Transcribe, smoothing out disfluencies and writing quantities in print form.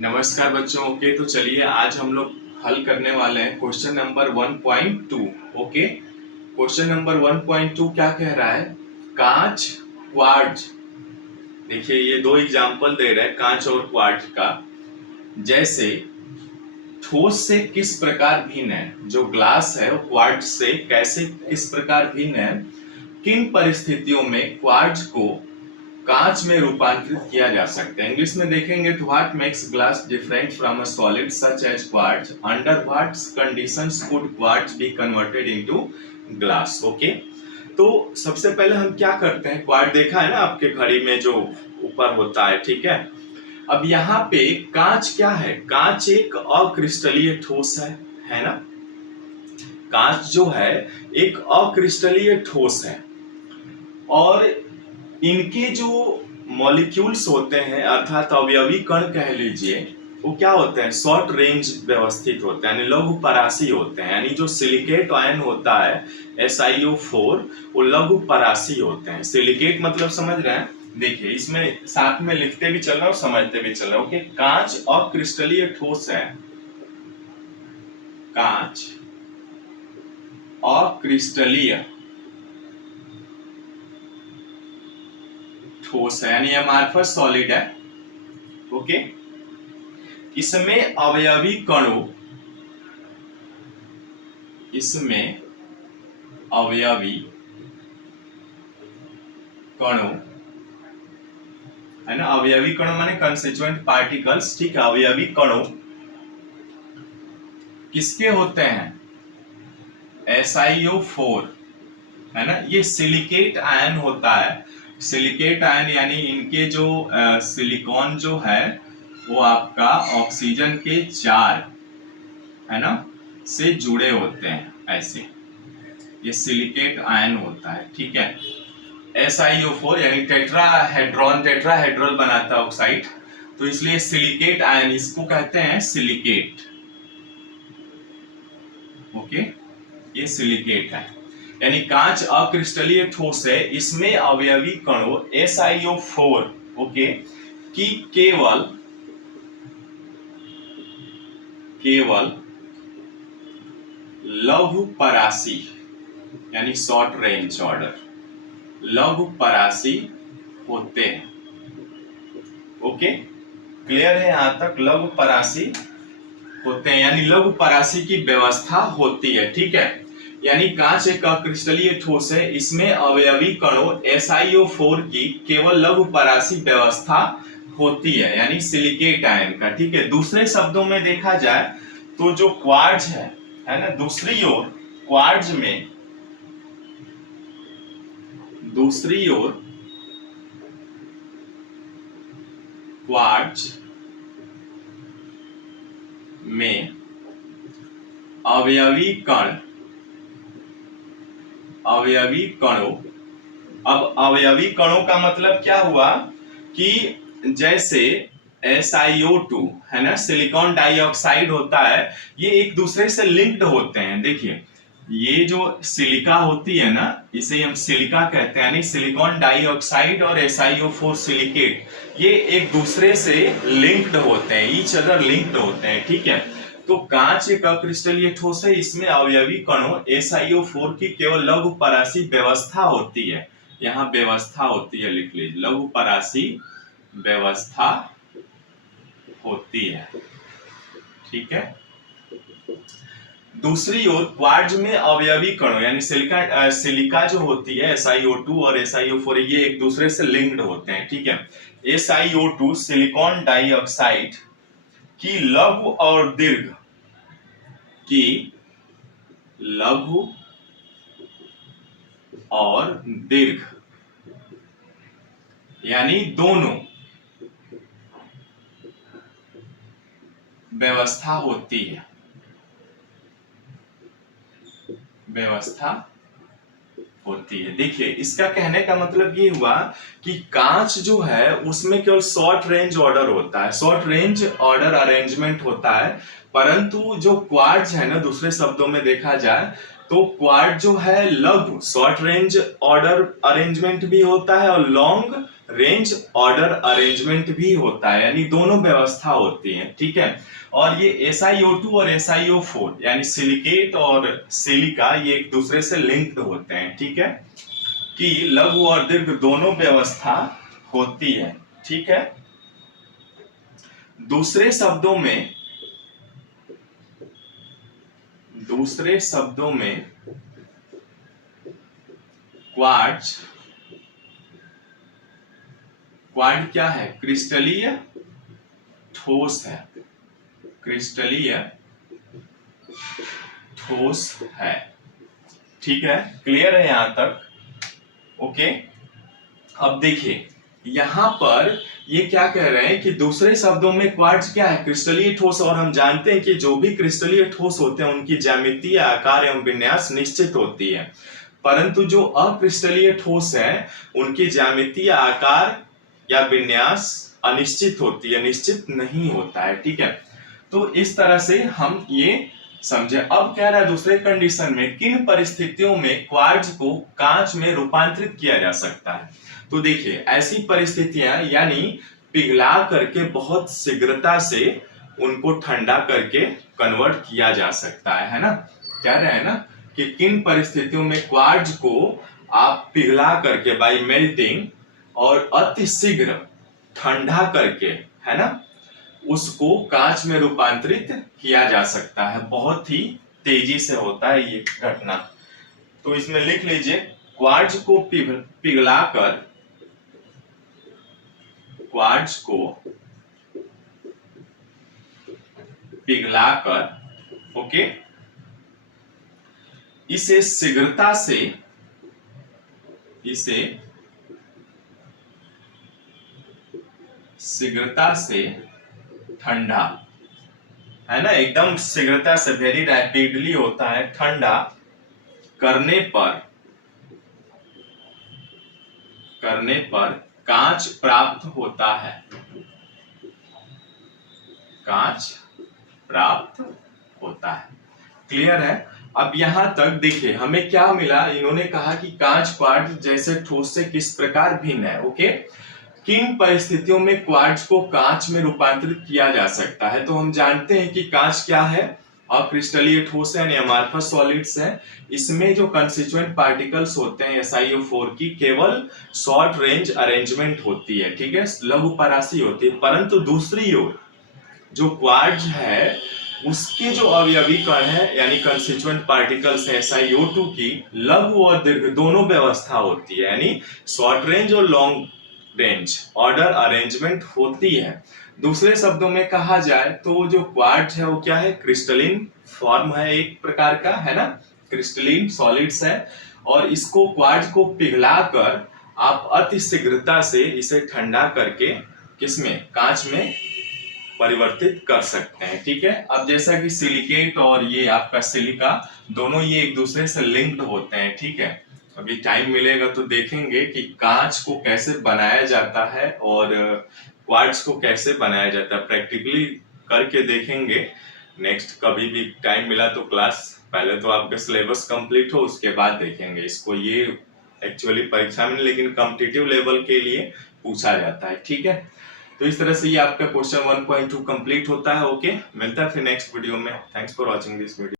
नमस्कार बच्चों। ओके, तो चलिए आज हम लोग हल करने वाले हैं question number 1.2। Okay, question number 1.2 क्या कह रहा है? कांच, क्वार्ट्ज। देखिए ये दो एग्जांपल दे रहे हैं कांच और क्वार्ट्ज का। जैसे ठोस से किस प्रकार भिन्न है, जो ग्लास है वो क्वार्ट्ज से कैसे किस प्रकार भिन्न है, किन परिस्थितियों में क्वार्ट्ज को कांच में रूपांतरित किया जा सकता है। इंग्लिश में देखेंगे तो what makes glass different from a solid such as quartz, under what conditions could quartz be converted into glass. Okay, तो सबसे पहले हम क्या करते हैं, क्वार्ट्ज देखा है ना आपके घड़ी में जो ऊपर होता है, ठीक है। अब यहाँ पे कांच क्या है? कांच एक अक्रिस्टलीय ठोस है ना। कांच जो है एक अक्रिस्टलीय ठोस है और इनके जो मॉलिक्यूल्स होते हैं अर्थात अवयवी कण कह लीजिए, वो क्या होते हैं? शॉर्ट रेंज व्यवस्थित होते हैं, यानी लघु परासी होते हैं। यानी जो सिलिकेट आयन होता है SiO4 वो लघु परासी होते हैं। सिलिकेट मतलब समझ रहे हैं? देखिए इसमें साथ में लिखते भी चल रहा हूं, समझते भी चल रहा हूं। ओके, कांच अक्रिस्टलीय ठोस है। कांच अक्रिस्टलीय ठोस है यानी अमार्फस सॉलिड है। ओके, इसमें अवयवी कणों है ना। अवयवी कणों माने कंस्टिट्यूएंट पार्टिकल्स, ठीक है। अवयवी कणों किसके होते हैं? SiO4 है ना। ये सिलिकेट आयन होता है। सिलिकेट आयन यानी इनके जो सिलिकॉन जो है वो आपका ऑक्सीजन के 4 है ना से जुड़े होते हैं, ऐसे ये सिलिकेट आयन होता है, ठीक है। SiO4 यानी टेट्राहेड्रल बनाता है ऑक्साइड, तो इसलिए सिलिकेट आयन इसको कहते हैं सिलिकेट। ओके, ये सिलिकेट है। यानी कांच अक्रिस्टलीय ठोस है, इसमें अवयवी कणों SiO4 ओके की केवल लघु परासी यानी शॉर्ट रेंज ऑर्डर लघु परासी होते हैं। ओके, क्लियर है यहां तक? लघु परासी होते हैं यानी लघु परासी की व्यवस्था होती है, ठीक है। यानी कांच एक अक्रिस्टलीय ठोस है, इसमें अवयवी कणों SiO4 की केवल लघु परासी व्यवस्था होती है, यानी सिलिकेट आयन का, ठीक है। दूसरे शब्दों में देखा जाए तो जो क्वार्ट्ज है ना, दूसरी ओर क्वार्ट्ज में अवयवी कणों, अब अवयवी कणों का मतलब क्या हुआ कि जैसे SiO2 है ना, सिलिकॉन डाइऑक्साइड होता है, ये एक दूसरे से लिंक्ड होते हैं। देखिए ये जो सिलिका होती है ना, इसे हम सिलिका कहते हैं, यानी सिलिकॉन डाइऑक्साइड और SiO4 सिलिकेट ये एक दूसरे से लिंक्ड होते हैं, ईच अदर लिंक्ड होते हैं, ठीक है। तो कांच एक अक्रिस्टलीय ठोस है, इसमें अवयवी कणों SiO4 की केवल लघु परासी व्यवस्था होती है। यहाँ व्यवस्था होती है, लिख लीजिए, लघु परासी व्यवस्था होती है, ठीक है। दूसरी ओर क्वार्ट्ज में अवयवी कणों यानी सिलिका जो होती है SiO2 और SiO4 ये एक दूसरे से लिंक्ड होते हैं, ठीक है। SiO2 सिलिकॉन डाइऑक्साइड की लघु और दीर्घ यानी दोनों व्यवस्था होती है, देखिए इसका कहने का मतलब ये हुआ कि कांच जो है उसमें केवल शॉर्ट रेंज ऑर्डर होता है, शॉर्ट रेंज ऑर्डर अरेंजमेंट होता है। परंतु जो क्वार्ट्ज है ना, दूसरे शब्दों में देखा जाए तो क्वार्ट्ज जो है लघु शॉर्ट रेंज ऑर्डर अरेंजमेंट भी होता है और लॉन्ग रेंज ऑर्डर अरेंजमेंट भी होता है, यानी दोनों व्यवस्था होती है, ठीक है। और ये SiO2 और SiO4 यानी सिलिकेट और सिलिका ये एक दूसरे से लिंक्ड होते हैं, ठीक है, कि लघु और दीर्घ दोनों व्यवस्था होती है, ठीक है। दूसरे शब्दों में क्वार्ट्ज क्या है? क्रिस्टलीय ठोस है, क्रिस्टलीय ठोस है, ठीक है। क्लियर है यहां तक? ओके। अब देखिए यहां पर ये क्या कह रहे हैं कि दूसरे शब्दों में क्वार्ट्ज क्या है? क्रिस्टलीय ठोस। और हम जानते हैं कि जो भी क्रिस्टलीय ठोस होते हैं उनकी ज्यामितीय आकार एवं विन्यास निश्चित होती है, परंतु जो अक्रिस्टलीय ठोस है उनकी ज्यामितीय आकार या विन्यास अनिश्चित होती है, निश्चित नहीं होता है, ठीक है। तो इस तरह से हम ये समझे। अब कह रहा है दूसरे कंडीशन में किन परिस्थितियों में क्वार्ट्ज को कांच में रूपांतरित किया जा सकता है। तो देखिए ऐसी परिस्थितियां यानी पिघला करके बहुत शीघ्रता से उनको ठंडा करके कन्वर्ट किया जा सकता है ना। कह रहे हैं ना कि किन परिस्थितियों में क्वार्ट्ज को आप पिघला करके बाय मेल्टिंग और अति शीघ्र ठंडा करके, है ना, उसको कांच में रूपांतरित किया जा सकता है। बहुत ही तेजी से होता है ये घटना। तो इसमें लिख लीजिए क्वार्ट्ज को पिघलाकर, क्वार्ट्ज को पिघलाकर, ओके, इसे शीघ्रता से ठंडा, है ना, एकदम शीघ्रता से, वेरी रैपिडली होता है, ठंडा करने पर कांच प्राप्त होता है, कांच प्राप्त होता है। क्लियर है? अब यहां तक देखिए हमें क्या मिला। इन्होंने कहा कि कांच क्वार्ट्ज जैसे ठोस से किस प्रकार भिन्न है, ओके। किन परिस्थितियों में क्वार्ट्ज को कांच में रूपांतरित किया जा सकता है। तो हम जानते हैं कि कांच क्या है? अक्रिस्टलीय ठोस है, अमॉर्फस सॉलिड्स है। इसमें जो कंस्टिट्यूएंट पार्टिकल्स होते हैं SiO4 की केवल शॉर्ट रेंज अरेंजमेंट होती है, ठीक है, लघु परासी होती है। परंतु दूसरी ओर जो क्वार्ट्ज है उसके जो अवयवी कण है यानी कंस्टिट्यूएंट पार्टिकल्स है SiO2 की, लघु और दीर्घ दोनों व्यवस्था होती है, यानी शॉर्ट रेंज और लॉन्ग रेंज ऑर्डर अरेंजमेंट होती है। दूसरे शब्दों में कहा जाए तो जो क्वार्ट्ज है वो क्या है? क्रिस्टलिन फॉर्म है, एक प्रकार का, है ना, क्रिस्टलिन सॉलिड्स है। और इसको क्वार्ट्ज को पिघलाकर आप अति शीघ्रता से इसे ठंडा करके किसमें? कांच में परिवर्तित कर सकते हैं, ठीक है। अब जैसा कि सिलिकेट और ये आपका सिलिका दोनों ये एक दूसरे से लिंक्ड होते हैं, ठीक है। अभी टाइम मिलेगा तो देखेंगे कि कांच को कैसे बनाया जाता है और क्वार्ट्ज को कैसे बनाया जाता है, प्रैक्टिकली करके देखेंगे। नेक्स्ट कभी भी टाइम मिला तो क्लास, पहले तो आपका सिलेबस कंप्लीट हो उसके बाद देखेंगे इसको। ये एक्चुअली परीक्षा में लेकिन कॉम्पिटिटिव लेवल के लिए पूछा जाता है, ठीक है। तो इस तरह से ये आपका क्वेश्चन 1.2 कंप्लीट होता है, ओके। मिलता है फिर नेक्स्ट वीडियो में। Thanks for watching this video.